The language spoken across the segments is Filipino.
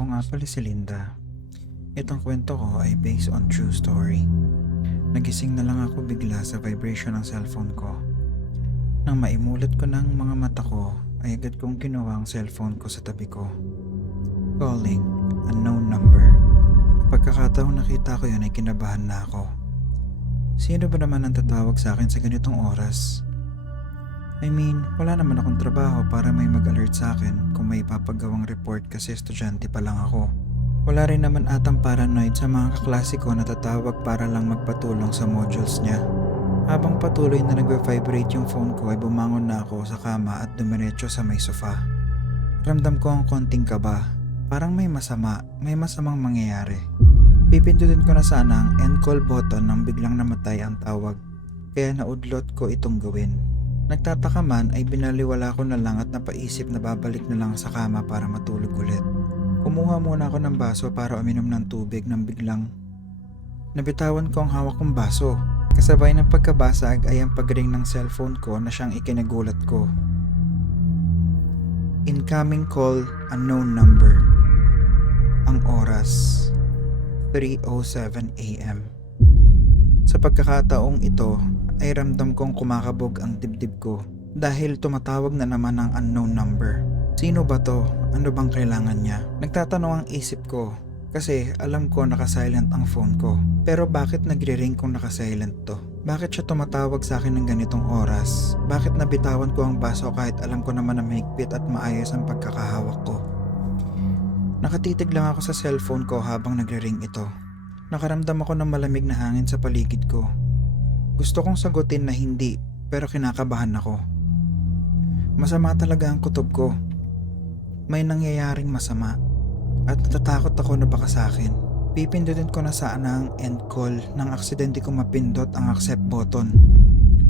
Ako nga pala si Linda. Itong kwento ko ay based on true story. Nagising na lang ako bigla sa vibration ng cellphone ko. Nang maimulat ko ng mga mata ko, ay agad kong kinuha ang cellphone ko sa tabi ko. Calling, unknown number. Pagkakataong nakita ko yun ay kinabahan na ako. Sino ba naman ang tatawag sa akin sa ganitong oras? Wala naman akong trabaho para may mag-alert sa akin kung may papagawang report kasi estudyante pa lang ako. Wala rin naman atang paranoid sa mga kaklase ko na tatawag para lang magpatulong sa modules niya. Habang patuloy na nagve-vibrate yung phone ko ay bumangon na ako sa kama at dumiretso sa may sofa. Ramdam ko ang konting kaba, parang may masamang mangyayari. Pipindutin ko na sana ang end call button nang biglang namatay ang tawag, kaya naudlot ko itong gawin. Nagtataka man ay binaliwala ko na lang at napaisip na babalik na lang sa kama para matulog ulit. Kumuha muna ako ng baso para uminom ng tubig nang biglang nabitawan ko ang hawak kong baso. Kasabay ng pagkabasag ay ang pagring ng cellphone ko na siyang ikinagulat ko. Incoming call, unknown number. Ang oras, 3:07 AM. Sa pagkakataong ito ay ramdam kong kumakabog ang dibdib ko dahil tumatawag na naman ang unknown number. Sino ba to? Ano bang kailangan niya? Nagtatanong ang isip ko kasi alam ko naka-silent ang phone ko. Pero bakit nagre-ring kung naka-silent to? Bakit siya tumatawag sa akin ng ganitong oras? Bakit nabitawan ko ang baso kahit alam ko naman na mahigpit at maayos ang pagkakahawak ko? Nakatitig lang ako sa cellphone ko habang nagre-ring ito. Nakaramdam ako ng malamig na hangin sa paligid ko. Gusto kong sagutin na hindi, pero kinakabahan ako. Masama talaga ang kutob ko. May nangyayaring masama. At natatakot ako na baka sa akin. Pipindutin ko na sana ang end call nang aksidente ko mapindot ang accept button.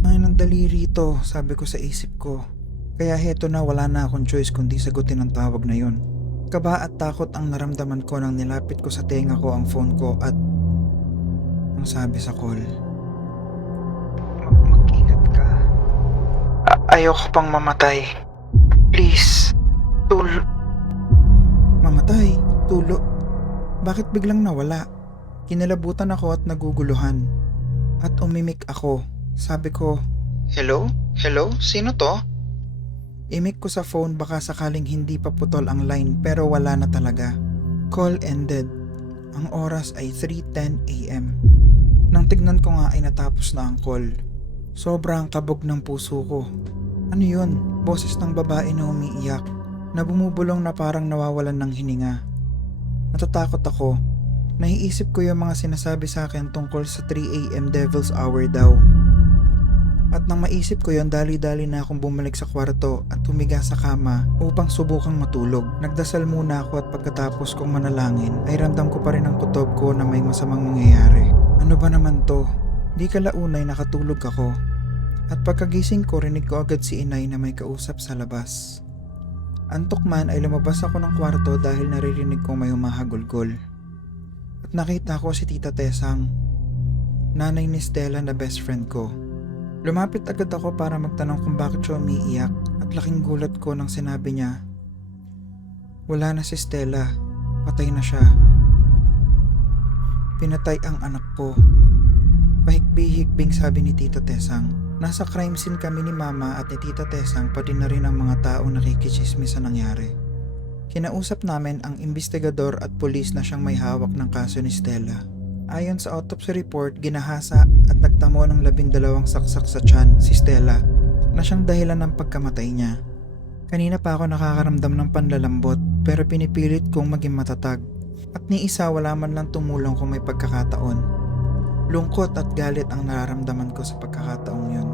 Ay, nang dali rito, sabi ko sa isip ko. Kaya heto na, wala na akong choice kundi sagutin ang tawag na yun. Kaba at takot ang naramdaman ko nang nilapit ko sa tenga ko ang phone ko at ang sabi sa call, mag-ingat ka. Ayoko pang mamatay. Please, Mamatay? Tulo? Bakit biglang nawala? Kinalabutan ako at naguguluhan. At umimik ako. Sabi ko, Hello? Hello? Sino to? Imik ko sa phone baka sakaling hindi pa putol ang line pero wala na talaga. Call ended. Ang oras ay 3:10 AM. Nang tignan ko nga ay natapos na ang call. Sobrang kabog ng puso ko. Ano yun? Boses ng babae na umiiyak, na bumubulong na parang nawawalan ng hininga. Natatakot ako. Naiisip ko yung mga sinasabi sa akin tungkol sa 3 AM Devil's Hour daw. At nang maisip ko yon, dali-dali na akong bumalik sa kwarto at humiga sa kama upang subukang matulog. Nagdasal muna ako at pagkatapos kong manalangin ay ramdam ko pa rin ang kutob ko na may masamang mangyayari. Ano ba naman to? Di kalaunay nakatulog ako. At pagkagising ko, rinig ko agad si inay na may kausap sa labas. Antok man ay lumabas ako ng kwarto dahil naririnig kong may humahagulgol. At nakita ko si Tita Tesang, nanay ni Stella na best friend ko. Lumapit agad ako para magtanong kung bakit siya umiiyak at laking gulat ko nang sinabi niya, wala na si Stella, patay na siya. Pinatay ang anak ko. Pahikbi-hikbing sabi ni Tita Tesang. Nasa crime scene kami ni Mama at ni Tita Tesang pati na rin ang mga taong nakikichismis sa nangyari. Kinausap namin ang investigador at pulis na siyang may hawak ng kaso ni Stella. Ayon sa autopsy report, ginahasa at nagtamo ng 12 saksak sa tiyan si Stella na siyang dahilan ng pagkamatay niya. Kanina pa ako nakakaramdam ng panlalambot pero pinipilit kong maging matatag at ni isa wala man lang tumulong kung may pagkakataon. Lungkot at galit ang nararamdaman ko sa pagkakataong yun.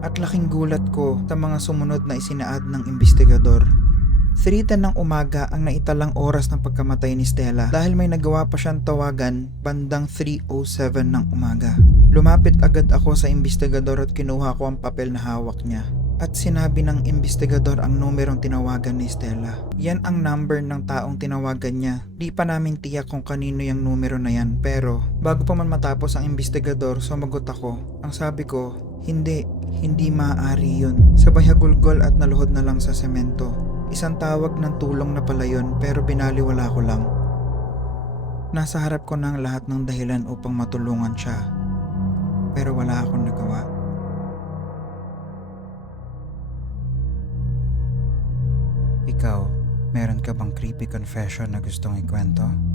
At laking gulat ko sa mga sumunod na isinaad ng investigador. 3:10 ng umaga ang naitalang oras ng pagkamatay ni Stella dahil may nagawa pa siyang tawagan bandang 3:07 ng umaga. Lumapit agad ako sa investigador at kinuha ko ang papel na hawak niya. At sinabi ng investigador ang numerong tinawagan ni Stella. Yan ang number ng taong tinawagan niya. Di pa namin tiyak kung kanino yung numero na yan pero bago pa man matapos ang investigador, sumagot ako. Ang sabi ko, hindi maaari yun. Sabay hagulgol at naluhod na lang sa semento. Isang tawag ng tulong na pala yun pero binaliwala ko lang. Nasa harap ko na ang lahat ng dahilan upang matulungan siya. Pero wala akong nagawa. Ikaw, meron ka bang creepy confession na gustong ikwento?